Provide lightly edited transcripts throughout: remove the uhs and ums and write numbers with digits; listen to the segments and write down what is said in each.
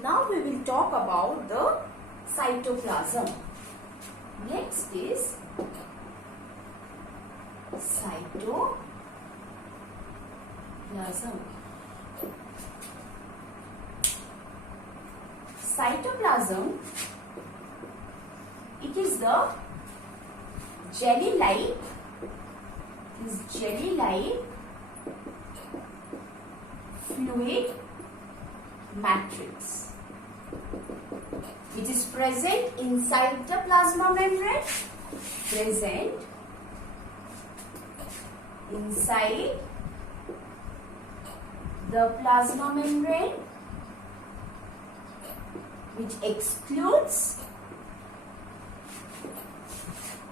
Now we will talk about the cytoplasm. Next is cytoplasm. Cytoplasm, it is the jelly-like fluid matrix which is present inside the plasma membrane, present inside the plasma membrane, which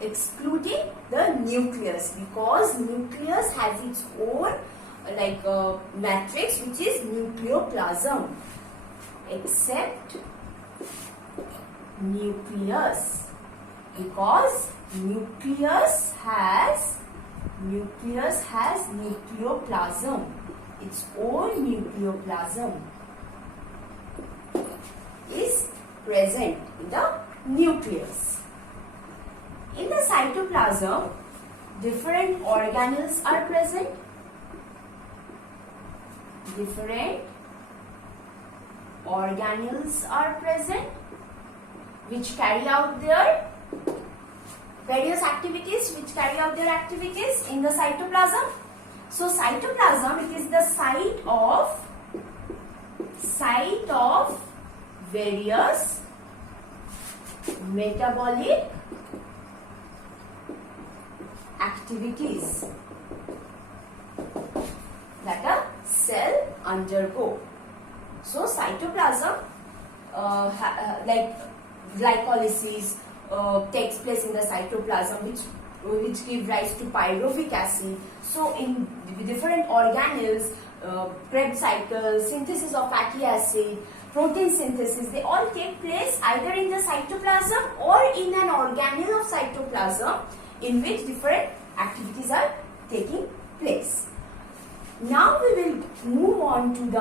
excluding the nucleus, because nucleus has its own matrix which is nucleoplasm, except nucleus, because nucleus has nucleoplasm, its own nucleoplasm is present in the nucleus. In the cytoplasm, different organelles are present. Different organelles are present which carry out their various activities, in the cytoplasm. So cytoplasm, it is the site of various metabolic activities that a cell undergo. So cytoplasm, like glycolysis takes place in the cytoplasm, which give rise to pyruvic acid. So in different organelles, Krebs cycle, synthesis of fatty acid, protein synthesis, they all take place either in the cytoplasm or in an organelle of cytoplasm in which different activities are taking place. Now we will move on to the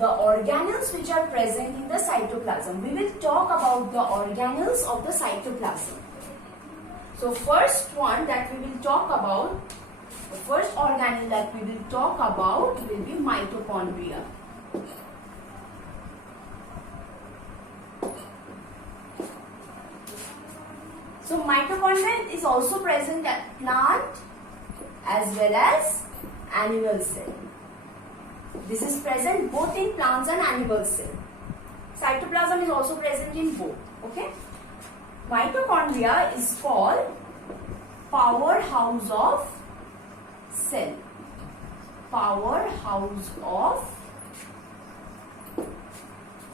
organelles which are present in the cytoplasm. We will talk about the organelles of the cytoplasm. So first one that we will talk about, the first organelle that we will talk about will be mitochondria. So mitochondria is also present at plant as well as animal cell. This is present both in plants and animal cell. Cytoplasm is also present in both. Okay. Mitochondria is called powerhouse of cell. Powerhouse of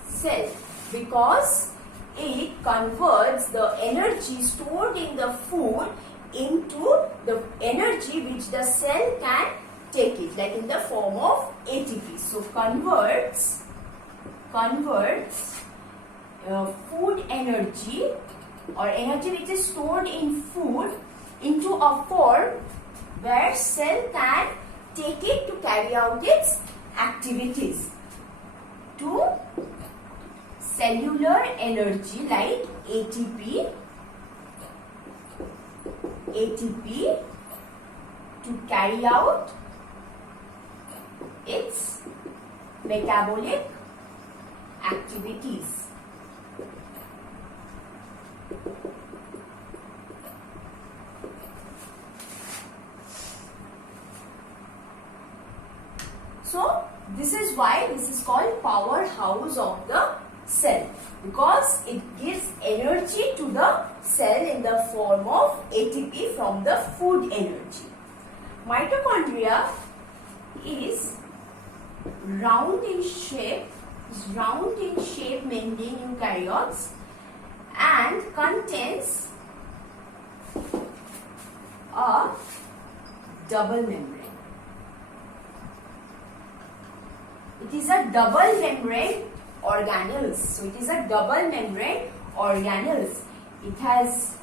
cell, because it converts the energy stored in the food into the energy which the cell can take it, like in the form of ATP. So converts food energy or energy which is stored in food into a form where cell can take it to carry out its activities, to cellular energy like ATP to carry out its metabolic activities. So this is why this is called powerhouse of the cell, because it gives energy to the cell in the form of ATP from the food energy. Mitochondria is round in shape, mainly in eukaryotes, and contains a double membrane. It is a double membrane organelles. So it is a double membrane organelles. It has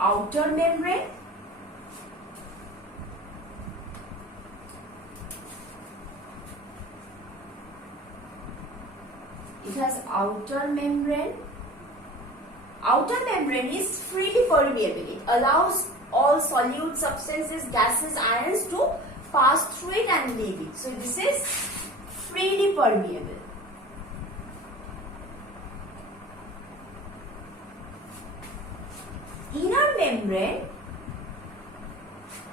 outer membrane it has outer membrane. Outer membrane is freely permeable. It allows all solute substances, gases, ions to pass through it and leave it. So this is freely permeable. Inner membrane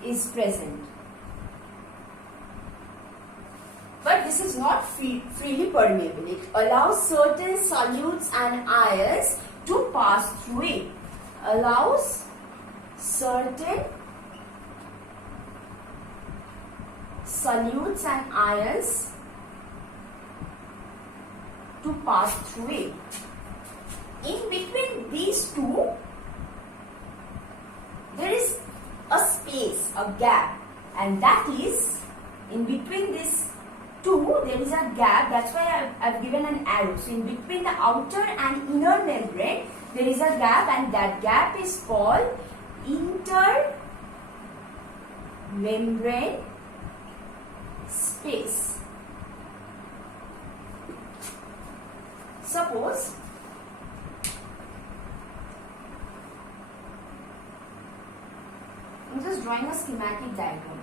is present, but this is not freely permeable. It allows certain solutes and ions to pass through it. Allows certain solutes and ions to pass through it. In between these two, there is a space, a gap, and that is in between these two there is a gap. That's why I've given an arrow. So in between the outer and inner membrane there is a gap, and that gap is called intermembrane space. Suppose I'm just drawing a schematic diagram.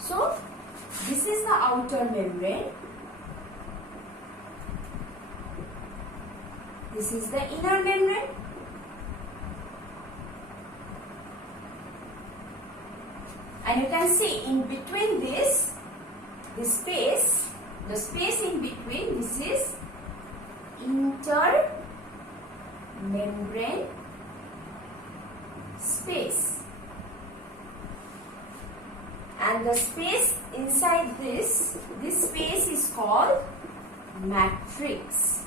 So, this is the outer membrane. This is the inner membrane. And you can see in between this space, the space in between, this is intermembrane space. And the space inside this space is called matrix.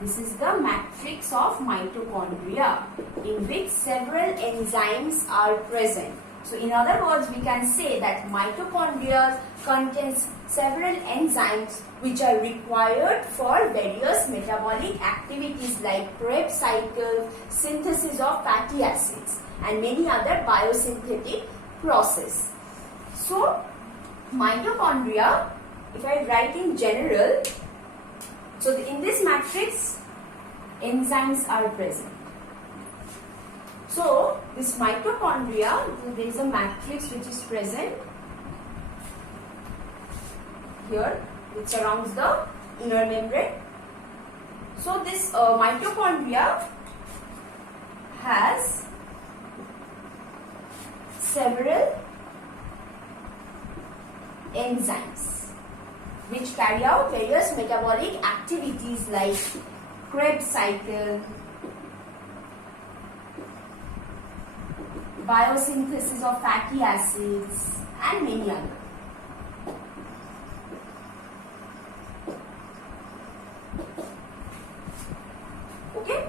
This is the matrix of mitochondria, in which several enzymes are present. So in other words, we can say that mitochondria contains several enzymes which are required for various metabolic activities like Krebs cycle, synthesis of fatty acids, and many other biosynthetic processes. So mitochondria, if I write in general, so in this matrix enzymes are present. So this mitochondria, there is a matrix which is present here, which surrounds the inner membrane. So this mitochondria has several enzymes which carry out various metabolic activities like Krebs cycle, biosynthesis of fatty acids, and many others. Okay?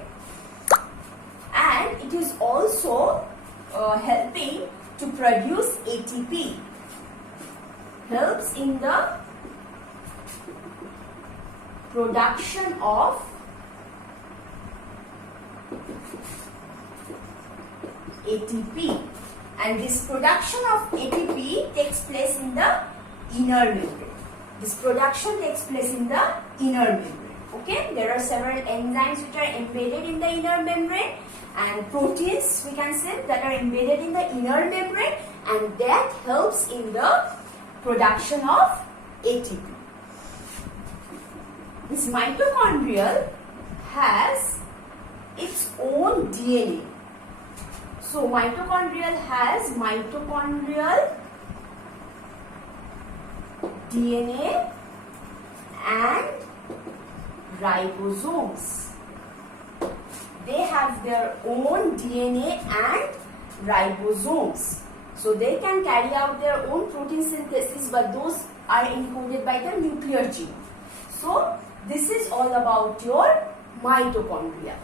And it is also helping to produce ATP. Helps in the production of ATP, and this production of ATP takes place in the inner membrane. This production takes place in the inner membrane. Okay, there are several enzymes which are embedded in the inner membrane, and proteins we can say that are embedded in the inner membrane, and that helps in the production of ATP. This mitochondrial has its own DNA. So mitochondrial has mitochondrial DNA and ribosomes. They have their own DNA and ribosomes. So they can carry out their own protein synthesis, but those are encoded by the nuclear gene. So this is all about your mitochondria.